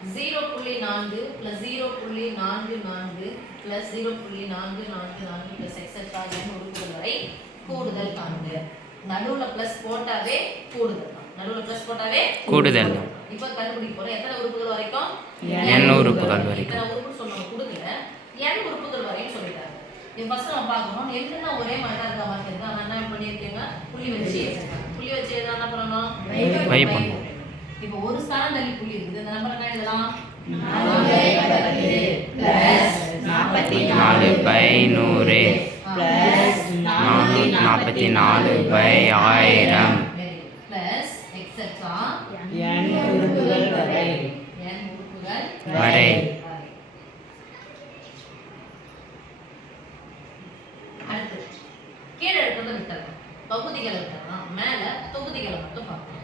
0.4 plus 0.44 plus 0.444 plus etc. n உறுப்புகள் வரை கூடுதல் காண்க. நடுவுல பிளஸ் போட்டாவே கூடுதல் தான். நடுவுல பிளஸ் போட்டாவே கூடுதல். இப்போ கண்டுபிடிக்க போறோம் எத்தனை உறுப்புகள் வரைக்கும்? n உறுப்புகள் வரைக்கும். எத்தனை உறுப்பு சொன்னோம் கொடுக்கல. n உறுப்புகள் வரைக்கும் சொல்லிட்டாங்க. இது ஃபர்ஸ்ட் நம்ம பார்க்கணும். என்னன்னா ஒரே மாதிரி தான் இருக்கா மாதிரி தான். நான் என்ன பண்ணியிருக்கேங்க? புள்ளி வச்சு எழுதுறேன். புள்ளி வச்சு எழுதா என்ன பண்ணணும்? பை பண்ணணும். இப்போ ஒரு ஸ்தானம் தள்ளி புள்ளி இருக்குது. இந்த நம்பர் என்ன எழுதலாம்? 4/100 plus 444/1000 plus etc. n உறுப்புகள் வரை அடுத்து கீழே இருக்கிறத விட்டுறோம். பகுதிகளை விட்டுறோம். மேல தொகுதிகளை மட்டும் பார்க்கலாம்.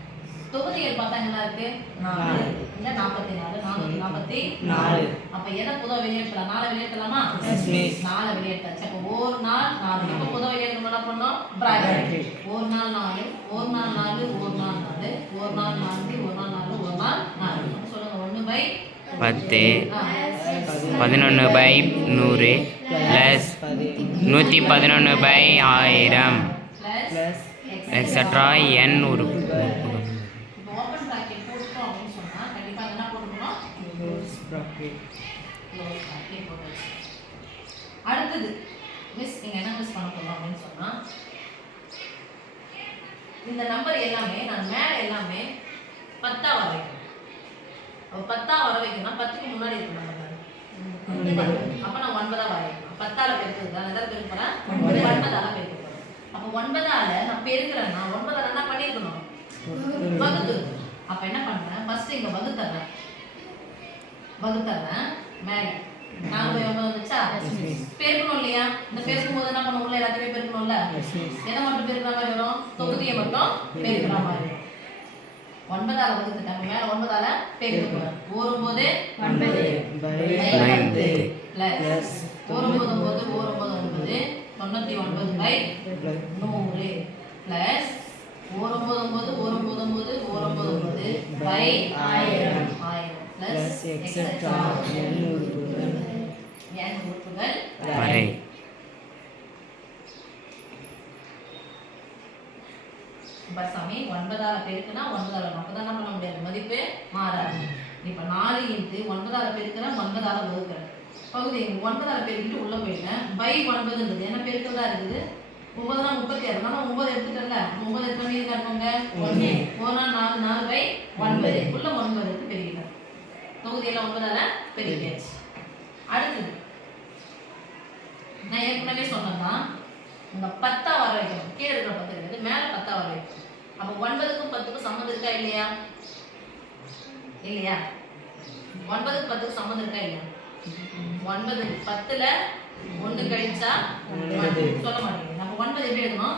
தொகுதிகள் பார்த்தா என்ன இருக்கு? 4 இல்ல 44 444. அப்ப எதை புதுவா வெளியேற்றலாம்? 4 வெளியேற்றலாமா? 4 வெளியேற்றாச்சு. அப்ப ஒரு நாள் 4. இப்ப புதுவா வெளியேற்றணும் என்ன பண்ணோம்? பிராக்கெட். ஒரு நாள் 4 ஒரு நாள் 4 ஒரு நாள் 4 ஒரு நாள் 4 ஒரு நாள் 4 ஒரு நாள் 4. சொல்லுங்க 1/10 11/100 plus 111/1000 plus etc. n உறுப்புகள். ஓபன் பிராக்கெட் போட்டுட்டோம் அப்படின்னு சொன்னா கண்டிப்பா என்ன போட்டுக்கணும்? க்ளோஸ் பிராக்கெட் போட்டுச்சு. அடுத்து மிஸ் நீங்க என்ன மிஸ் பண்ண போறோம் அப்படின்னு சொன்னா இந்த நம்பர் எல்லாமே நான் மேல எல்லாமே 10 வர வைக்கணும். அப்ப 10 வர வைக்கணும் 10க்கு முன்னாடி இருக்கு நம்பர். அப்ப நான் 9 வர வைக்கணும். 10ஆல பெருக்குறது நான் எதால பெருக்க போறேன்? 9ஆல பெருக்க போறேன். அப்ப 9ஆல நான் பெருக்குறேன்னா 9ஆல என்ன பண்ணிருக்கணும்? வகுத்து. அப்ப என்ன பண்றேன்? ஃபர்ஸ்ட் இங்க வகுத்தறேன் மேல 4/9 வந்துச்சா? பெருக்கணும் இல்லையா? இந்த பெருக்கும்போது என்ன பண்ண உள்ள எல்லாத்தையும் பெருக்கணும்ல? எதை மட்டும் பெருக்குற மாதிரி வரும்? தொகுதியை மட்டும் பெருக்குற மாதிரி வரும். 9ஆல வகுத்துட்டாங்க. மேல 9ஆல பெருக்க போறேன். ஓரும்போது 9/9 பிளஸ் ஓரும்போது 9 99/100 பிளஸ் 9/1000 பிளஸ் எக்ஸெட்ரா n உறுப்புகள் வரை. பசாமி 9ஆல பெருக்குனா 9ஆல அப்பதான் என்ன பண்ண முடியாது? மதிப்பு மாறாது. இப்ப 4 × 9ஆல பெருக்குனா 9ஆல வகுக்கிறேன். பகுதி 9ஆல பெருக்கிட்டு உள்ள போயிட்டேன். பை 9ன்றது என்ன பெருக்கறதா இருக்குது? 9 னா 36. நான் 9 எடுத்துட்டேன்ல. 9 எடுத்து மீதி காட்டுங்க 1. 1 னா 4/9 உள்ள 9 எடுத்து பெருக்கிட்டேன். தொகுதியெல்லாம் 9ஆல பெருக்கியாச்சு. அடுத்து நான் ஏற்கனவே சொன்னேன்னா இந்த 10 வர வைக்கணும். கீழே இருக்கிற 10 கிடையாது, மேல 10 வர வைக்கணும். அப்ப 9க்கும் 10க்கும் சம்மந்தம் இருக்கா இல்லையா? 9க்கும் 10க்கும் சம்மந்தம் இருக்கா இல்லையா? 9 10ல 1 கழிச்சா 1 சொல்ல மாட்டீங்க. நம்ம 9 எப்படி எழுதணும்?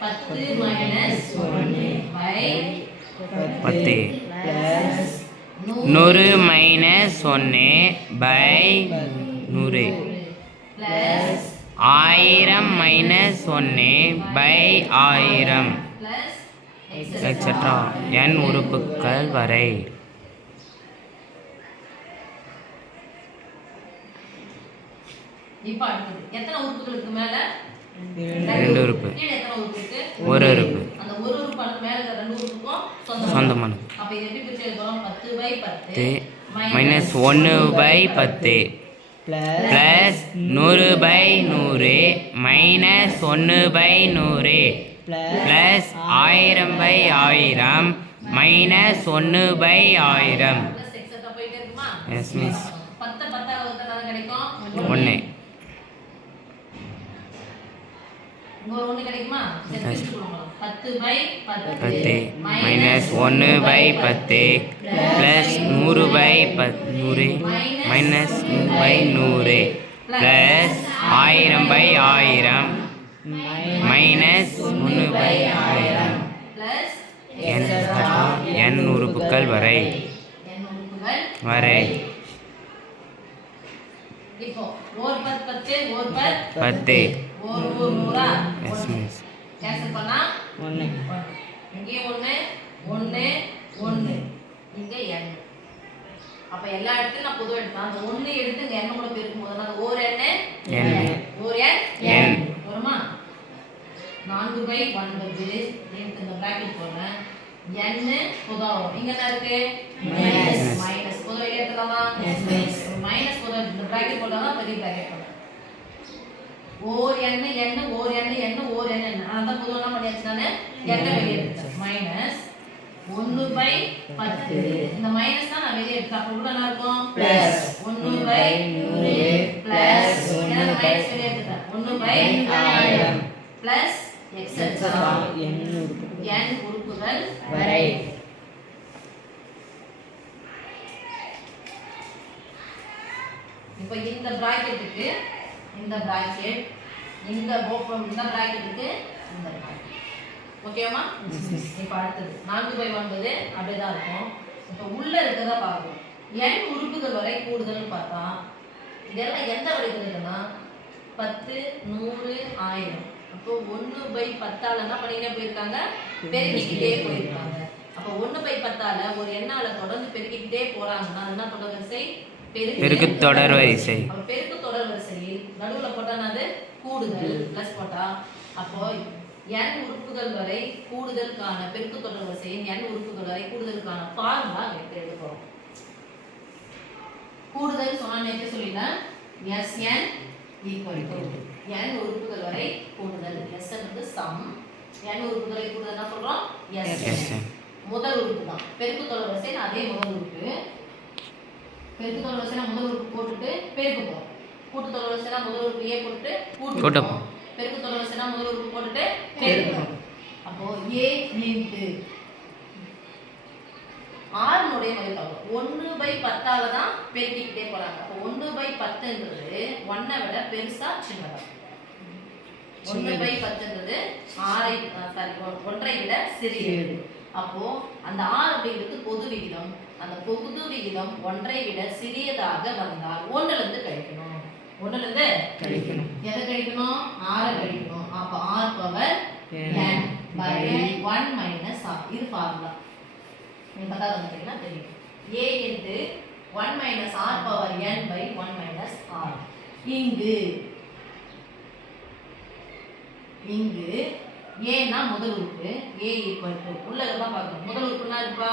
10 - 1/10 plus 100 - 1/100 plus 1000 - 1/1000 etc. n உறுப்புகள் வரை. இப்ப அடுத்து எத்தனை உறுப்புகளுக்கு மேல? 2 உறுப்பு. கீழ எத்தனை உறுப்பு இருக்கு? 1 உறுப்பு. அந்த ஒரு உறுப்பானது மேல இருக்கிற 2 உறுப்புக்கும் சொந்தமானது. அப்ப இது எப்படி பிரிச்சு எழுதுறோம்? 10/10 minus 1/10 plus 100/100 minus 1/100 plus 1000/1000 minus 1/1000. plus etc போயிட்டே இருக்குமா? Yes miss. 10 10ஆல வகுத்தா என்ன கிடைக்கும்? 1. இங்க ஒரு 1 கிடைக்குமா? சரி பிரிச்சு கொடுங்க. 10/10 minus 1/10 plus 100/100 minus 100 plus 1000/1000 minus 1/1000 plus n உறுப்புகள் வரை. இப்போ ஒரு 10 ஒரு 10 ஒரு 100 எஸ் மிஸ். கேன்சல் பண்ணா 1 இங்கே 1 1 1 இங்க n. அப்ப எல்லா இடத்துலயும் நான் பொதுவா எடுத்தேன் அந்த 1 எடுத்து இங்க n கூட பெருக்கும் போது அந்த ஓர் n ஓர் n வருமா 4/9 இந்த பிராக்கெட் போடுறேன் n பொதுவா வரும் இங்க என்ன இருக்கு மைனஸ் பொதுவா எடுத்துலாமா மைனஸ் பொதுவா இந்த பிராக்கெட் போட்டாதான் பெரிய பிராக்கெட் போடுறேன் ஓர் n ஓர் n ஓர் n அதான் பொதுவா என்ன பண்ணியாச்சு நானு n வெளிய எடுத்தேன் மைனஸ் 1/10 இந்த மைனஸ் தான் நான் வெளிய எடுத்தேன் அப்ப உள்ள என்ன இருக்கும் பிளஸ் 1/100 பிளஸ் என்ன மைனஸ் வெளிய எடுத்தேன் 1/1000 பிளஸ் எக்ஸெட்ரா n உறுப்புகள் வரை இப்போ இந்த பிராக்கெட்டுக்கு இந்த பிராக்கெட் இந்த ஓபன் இந்த பிராக்கெட்டுக்கு இந்த பிராக்கெட் ஓகேவா இப்போ அடுத்து 4/9 அப்படியே தான் இருக்கும் இப்போ உள்ள இருக்கறத பாப்போம் n உறுப்புகள் வரை கூடுதல்னு பார்த்தா இதெல்லாம் எந்த வடிவத்துல இருக்குன்னா 10 100 1000 அப்போ 1/10 ஆல என்ன பண்ணிட்டே போயிருக்காங்க பெருக்கிக்கிட்டே போயிருக்காங்க அப்போ 1/10 ஆல ஒரு எண்ணால தொடர்ந்து பெருக்கிக்கிட்டே போறாங்கன்னா அது என்ன தொடர் வரிசை பெருக்கு தொடர் வரிசை அப்ப பெருக்கு தொடர் வரிசையில் நடுவுல போட்டானா அது கூடுதல் பிளஸ் போட்டா அப்போ n உறுப்புகள் வரை கூடுதலுக்கான பெருக்கு தொடர் வரிசையின் n உறுப்புகள் வரை கூடுதலுக்கான ஃபார்முலா எடுத்து எழுதுறோம் கூடுதல் சொன்னா எப்படி சொல்லிடலாம் Sn n உறுப்புகள் வரை கூடுதல் Sn வந்து சம் n உறுப்புகள் வரை கூடுதல் என்ன சொல்றோம் Sn முதல் உறுப்பு தான் பெருக்கு தொடர் வரிசை அதே முதல் உறுப்பு பெருக்கு தொடர் வரிசைனா முதல் உறுப்பு போட்டுட்டு பெருக்குவோம் கூட்டு தொடர் வரிசைனா முதல் உறுப்பு a போட்டுட்டு கூட்டுவோம் பெருக்கு தொடர் வரிசைனா முதல் உறுப்பு போட்டுட்டு பெருக்குவோம் அப்போ a இன்டு r னுடைய மதிப்பு 1/10 ஆல தான் பெருக்கிட்டே போறாங்க அப்போ 1/10ன்றது 1 விட பெருசா சின்னதா 1/10ன்றது r ஐ சாரி 1 விட சிறியது அப்போ அந்த r அப்படிங்கிறது பொது விகிதம் அந்த பொது விகிதம் 1 விட சிறியதாக வந்தால் 1 ல இருந்து கழிக்கணும் 1 ல இருந்து கழிக்கணும் எதை கழிக்கணும் r கழிக்கணும் அப்ப r power n by 1 minus r இது ஃபார்முலா நீங்க பதா வந்துட்டீங்கன்னா தெரியும் a into 1 minus r power n by 1 minus r இங்கு a னா முதல் உறுப்பு a equal to உள்ள எல்லாம் பார்க்கணும் முதல் உறுப்புனா இருப்பா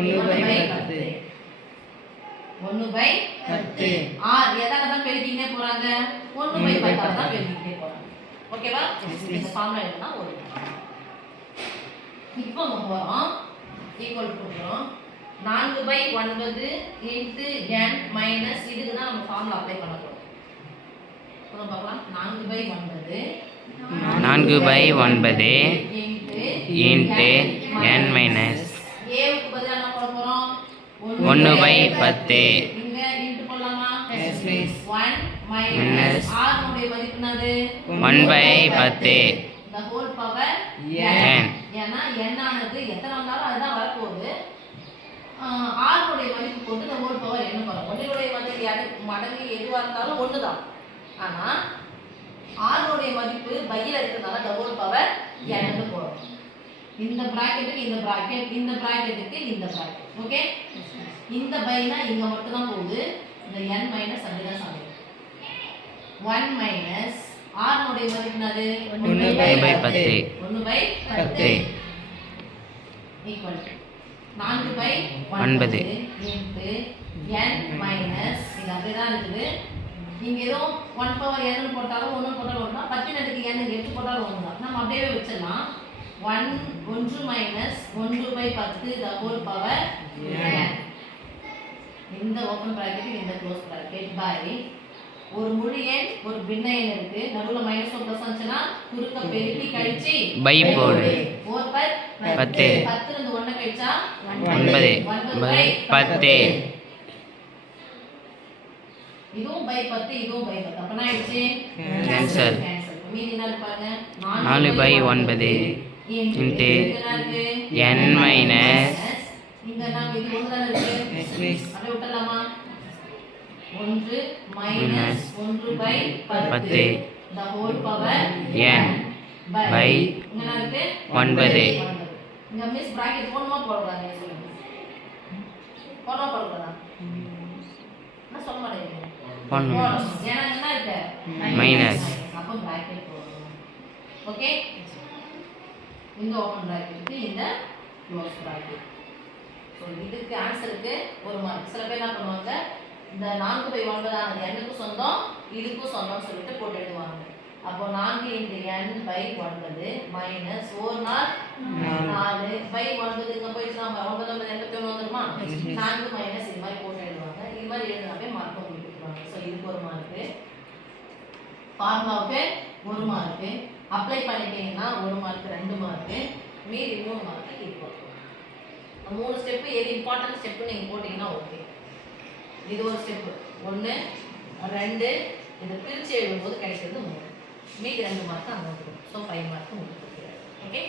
1/10 1/10 r எதால தான் பெருக்கிட்டே போறாங்க 1/10 தான் பெருக்கிட்டே போறாங்க ஓகேவா இந்த ஃபார்முலா எழுதுனா ஒரு இப்போ நம்ம போறோம் ஈக்குவல் போடுறோம் 4/9 into n minus இதுக்கு தான் நம்ம ஃபார்முலா அப்ளை பண்ண போறோம் அப்புறம் பார்க்கலாம் 4/9 into n minus a க்கு பதிலா என்ன போட போறோம் 1/10 இங்க இன்டு போடலாமா எஸ் மிஸ் 1 minus r னுடைய மதிப்பு என்னது 1/10 the whole power n ஏனா n ஆனது எத்தனை வந்தாலும் அதுதான் வர போகுது r னுடைய மதிப்பு போட்டு the whole power n வரும் 1 னுடைய மதிப்பு மடங்கு எதுவா இருந்தாலும் 1 தான் ஆனா r னுடைய மதிப்பு பையில இருக்கிறதால the whole power n ன்னு போறோம் இந்த பிராக்கெட்டுக்கு இந்த பிராக்கெட் இந்த பிராக்கெட்டுக்கு இந்த பிராக்கெட் ஓகே இந்த பைனா இங்க மட்டும் தான் போகுது இந்த n மைனஸ் அப்படிதான் சாப்பிடும் 1 மைனஸ் r னுடைய மதிப்பு என்னது 1/10 1/10 ஈக்குவல் 4/9 இன்டு n மைனஸ் இது அப்படியே தான் இருக்குது நீங்க ஏதோ 1 பவர் n ன்னு போட்டாலும் 1 போட்டாலும் 1 தான் 10 நடுக்கு n எடுத்து போட்டாலும் 1 தான் நம்ம அப்படியே வச்சிடலாம் 1 minus 1/10 the whole power n இந்த ஓபன் பிராக்கெட் இந்த க்ளோஸ் பிராக்கெட் பை ஒரு முழு எண் ஒரு பின்ன எண் இருக்கு நடுவுல மைனஸ் பிளஸ் வந்துச்சுனா குறுக்க பெருக்கி கழிச்சு பை போடு 4/10 10 இருந்து 1 கழிச்சா 9/10 இதுவும் பை 10 இதுவும் பை 10 அப்ப என்ன ஆயிடுச்சு கேன்சல் மீதி என்ன பாருங்க 4/9 into n minus இங்க நாம இது ஒண்ணு தான இருக்கு அப்படியே விட்டலாமா 1 minus 1/10 the whole power n by இங்க என்ன இருக்கு 9 இங்க மிஸ் பிராக்கெட் போடுமா போடுறாங்க சொல்லுங்க போடுறா போடக்கூடாதா நான் சொல்ல மாட்டேன் போடணும். ஏன்னா என்ன இருக்கு மைனஸ். அப்போ பிராக்கெட் போடணும் ஓகே இந்த ஓப்பன் பிராக்கெட் இந்த க்ளோஸ் பிராக்கெட் ஸோ இதுக்கு ஆன்சருக்கு ஒரு மார்க் சில பேர் என்ன பண்ணுவாங்க இந்த 4/9 ஆனது n-க்கும் சொந்தம் இதுக்கும் சொந்தம்னு சொல்லிட்டு போட்டு எழுதுவாங்க அப்போ 4 × n/9 மைனஸ் 1 நாள் 4/9 இங்கே போயிடுச்சுன்னா 9/81 வந்துருமா 4 மைனஸ் இது மாதிரி போட்டு எழுதுவாங்க இது மாதிரி எழுதுனாவே மார்க் உங்களுக்கு கொடுத்துருவாங்க ஸோ இதுக்கு ஒரு மார்க்கு ஃபார்முலாவுக்கு ஒரு மார்க்கு அப்ளை பண்ணிட்டீங்கன்னா ஒரு மார்க் 2 மார்க்கு மீதி 3 மார்க்கு இப்போ 3 ஸ்டெப்பு எது இம்பார்ட்டன்ட் ஸ்டெப்பு நீங்கள் போட்டிங்கன்னா ஓகே இது ஒரு ஸ்டெப்பு 1 2 இதை பிரித்து எழுதும்போது கிடைக்கிறது 3 மீதி 2 மார்க்கு அங்கே வந்துடும் ஸோ 5 மார்க்கு உங்களுக்கு ஓகே